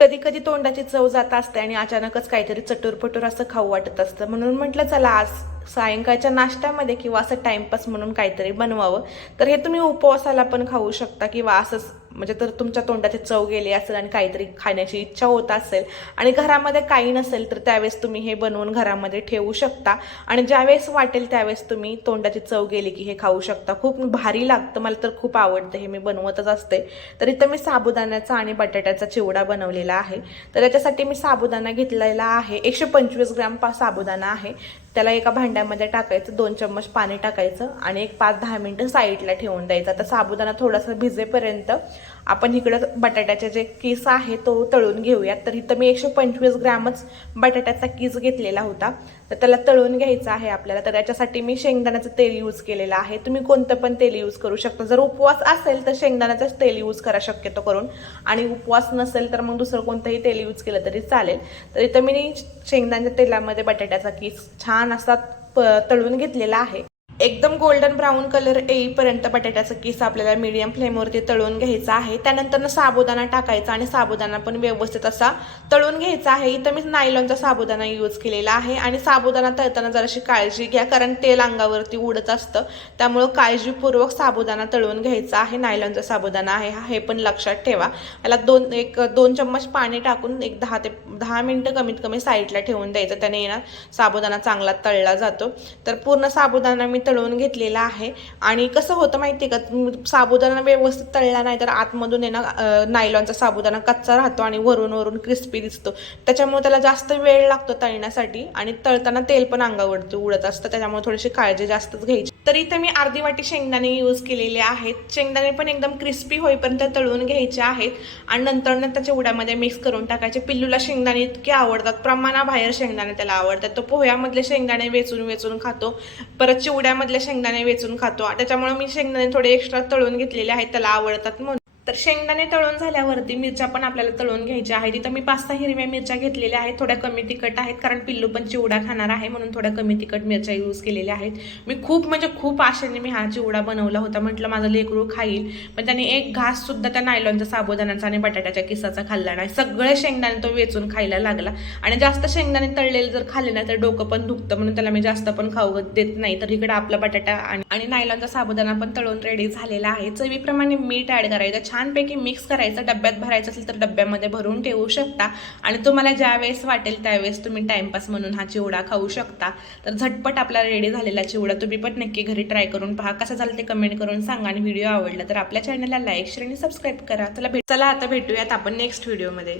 कधी कधी तोंडाची चव जात असते आणि अचानकच काहीतरी चटूरपटूर असं खाऊ वाटत असतं. म्हणून म्हटलं चला आज सायंकाळच्या नाश्त्यामध्ये किंवा असं टाइमपास म्हणून काहीतरी बनवावं. तर हे तुम्ही उपवासाला पण खाऊ शकता किंवा असंच म्हणजे तर तुमच्या तोंडाची चव गेली असेल आणि काहीतरी खाण्याची इच्छा होत असेल आणि घरामध्ये काही नसेल तर त्यावेळेस तुम्ही हे बनवून घरामध्ये ठेवू शकता. आणि ज्यावेळेस वाटेल त्यावेळेस तुम्ही तोंडाची चव गेली की हे खाऊ शकता. खूप भारी लागतं मला तर खूप आवडतं. हे मी बनवतच असते. तर इथं मी साबुदाण्याचा आणि बटाट्याचा चिवडा बनवलेला आहे. तर याच्यासाठी मी साबुदाणा घेतलेला आहे. एकशे पंचवीस ग्रॅम पा साबुदाणा आहे. त्याला एका भांड्यामध्ये टाकायचं दोन चम्मच पाणी टाकायचं आणि एक पाच दहा मिनटं साईडला ठेवून द्यायचं. आता साबुदाणा थोडासा भिजेपर्यंत आपण इकडं बटाट्याचे जे केस आहे तो तळून घेऊयात. तर इथं मी एकशे पंचवीस ग्रॅमच बटाट्याचा किस घेतलेला होता. तर त्याला तळून घ्यायचा आहे आपल्याला. तर त्याच्यासाठी मी शेंगदाण्याचं तेल यूज केलेलं आहे. तुम्ही कोणतं पण तेल यूज करू शकता. जर उपवास असेल तर शेंगदाण्याचंच तेल यूज करा शक्यतो करून. आणि उपवास नसेल तर मग दुसरं कोणतंही तेल यूज केलं तरी चालेल. तर इथं मी शेंगदाण्याच्या तेलामध्ये बटाट्याचा किस छान असा प- तळून घेतलेला आहे. एकदम गोल्डन ब्राऊन कलर येईपर्यंत बटाट्याचा किस आपल्याला मीडियम फ्लेमवरती तळून घ्यायचा आहे. त्यानंतर साबुदाणा टाकायचा आणि साबुदाणा पण व्यवस्थित असा तळून घ्यायचा आहे. इथं मी नायलॉनचा साबुदाणा यूज केलेला आहे आणि साबुदाणा तळताना जराशी काळजी घ्या कारण तेल अंगावरती उडत असतं. त्यामुळं काळजीपूर्वक साबुदाणा तळून घ्यायचा आहे. नायलॉनचा साबुदाणा आहे. हा हे पण लक्षात ठेवा. याला दोन एक दोन चम्मच पाणी टाकून एक दहा ते दहा मिनटं कमीत कमी साईडला ठेवून द्यायचं. त्याने येणार साबुदाणा चांगला तळला जातो. तर पूर्ण साबुदाणा मी तळून घेतलेला आहे. आणि कसं होतं माहिती का साबुदाणा व्यवस्थित तळला नाही तर आतमधून आहे ना नायलॉनचा साबुदाणा कच्चा राहतो आणि वरून वरून क्रिस्पी दिसतो. त्याच्यामुळे त्याला जास्त वेळ लागतो तळण्यासाठी आणि तळताना तेल पण अंगावरती उडत असतं. त्याच्यामुळे थोडीशी काळजी जास्तच घ्यायची. तर इथे मी अर्धी वाटी शेंगदाणे यूज केलेले आहेत. शेंगदाणे पण एकदम क्रिस्पी होईपर्यंत तळून घ्यायचे आहेत. आणि नंतर त्या चिवड्यामध्ये मिक्स करून टाकायचे. पिल्लूला शेंगदाणे इतके आवडतात. प्रमाणाबाहेर शेंगदाणे त्याला आवडतात. तो पोह्यामधले शेंगदाणे वेचून वेचून खातो. परत चिवड्यामधले शेंगदाणे वेचून खातो. त्याच्यामुळे मी शेंगदाणे थोडे एक्स्ट्रा तळून घेतलेले आहेत. त्याला आवडतात म्हणून. तर शेंगदाणे तळून झाल्यावरती मिरच्या पण आपल्याला तळून घ्यायच्या आहेत. इथं मी पाच सहा हिरव्या मिरच्या घेतलेल्या आहेत. थोड्या कमी तिखट आहेत कारण पिल्लू पण चिवडा खाणार आहे म्हणून थोड्या कमी तिखट मिरच्या यूज केलेल्या आहेत. मी खूप म्हणजे खूप आशेने मी हा चिवडा बनवला होता. म्हटलं माझं लेकरू खाईल पण त्याने एक घास सुद्धा त्या नायलॉनचा साबुदाण्याचा आणि बटाट्याच्या किसाचा खाल्ला नाही. सगळे शेंगदाणे तो वेचून खायला लागला. आणि जास्त शेंगदाणे तळलेले जर खाल्ले नाही तर डोकं पण दुखतं म्हणून त्याला मी जास्त पण खाऊ देत नाही. तर इकडे आपला बटाटा आणि नायलॉनचा साबुदाणा पण तळून रेडी झालेला आहे. चवीप्रमाणे मीठ ऍड करायचं. छानपैकी मिक्स करायचं डब्यात भरायचं असेल तर डब्यामध्ये भरून ठेवू शकता. आणि तुम्हाला ज्या वेळेस वाटेल त्यावेळेस तुम्ही टाइमपास म्हणून हा चिवडा खाऊ शकता. तर झटपट आपला रेडी झालेला चिवडा तुम्ही पण नक्की घरी ट्राय करून पहा. कसं झालं ते कमेंट करून सांगा आणि व्हिडिओ आवडला तर आपल्या चॅनलला लाईक शेअर आणि सबस्क्राईब करा. चला भेट चला आता भेटूयात आपण नेक्स्ट व्हिडिओमध्ये